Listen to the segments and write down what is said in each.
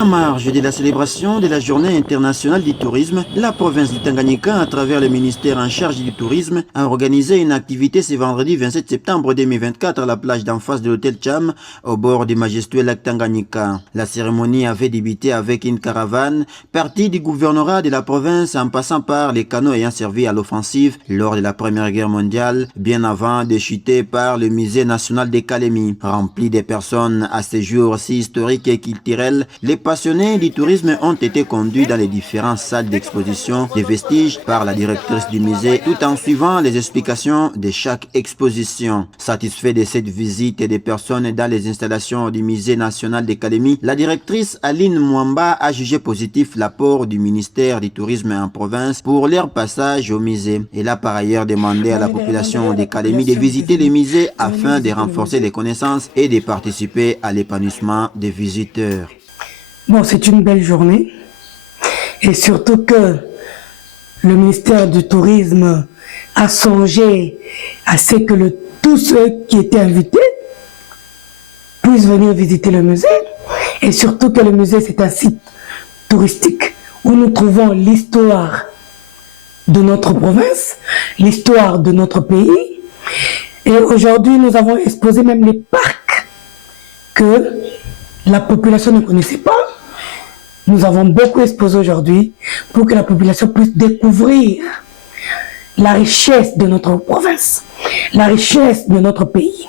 En marge de la célébration de la Journée internationale du tourisme, la province du Tanganyika, à travers le ministère en charge du tourisme, a organisé une activité ce vendredi 27 septembre 2024 à la plage d'en face de l'hôtel Cham, au bord du majestueux lac Tanganyika. La cérémonie avait débuté avec une caravane partie du gouvernorat de la province en passant par les canaux ayant servi à l'offensive lors de la Première Guerre mondiale, bien avant de chuter par le musée national des Calémies. Rempli de personnes à ce jour si historique et culturel, les passionnés du tourisme ont été conduits dans les différentes salles d'exposition des vestiges par la directrice du musée tout en suivant les explications de chaque exposition. Satisfait de cette visite et des personnes dans les installations du musée national des Calémies, la directrice Aline Mwamba a jugé positif l'apport du ministère du tourisme en province pour leur passage au musée. Elle a par ailleurs demandé à la population des Calémies de visiter les musées afin de renforcer les connaissances et de participer à l'épanouissement des visiteurs. Bon, c'est une belle journée et surtout que le ministère du Tourisme a songé à ce que tous ceux qui étaient invités puissent venir visiter le musée et surtout que le musée c'est un site touristique où nous trouvons l'histoire de notre province, l'histoire de notre pays et aujourd'hui nous avons exposé même les parcs que la population ne connaissait pas. Nous avons beaucoup exposé aujourd'hui pour que la population puisse découvrir la richesse de notre province, la richesse de notre pays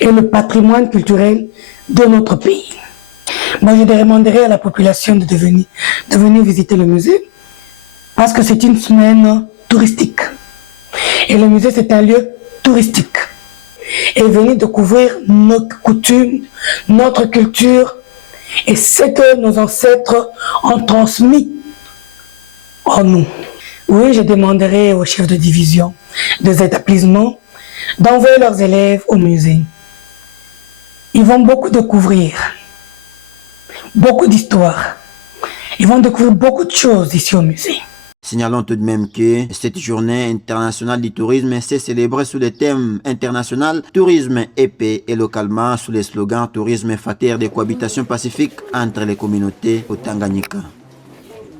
et le patrimoine culturel de notre pays. Moi, je demanderai à la population de venir visiter le musée parce que c'est une semaine touristique. Et le musée, c'est un lieu touristique. Et venir découvrir nos coutumes, notre culture et ce que nos ancêtres ont transmis en nous. Oui, je demanderai aux chefs de division des établissements d'envoyer leurs élèves au musée. Ils vont beaucoup découvrir, beaucoup d'histoires. Ils vont découvrir beaucoup de choses ici au musée. Signalons tout de même que cette journée internationale du tourisme s'est célébrée sous le thème international tourisme et paix et localement sous le slogan tourisme facteur de cohabitation pacifique entre les communautés au Tanganyika.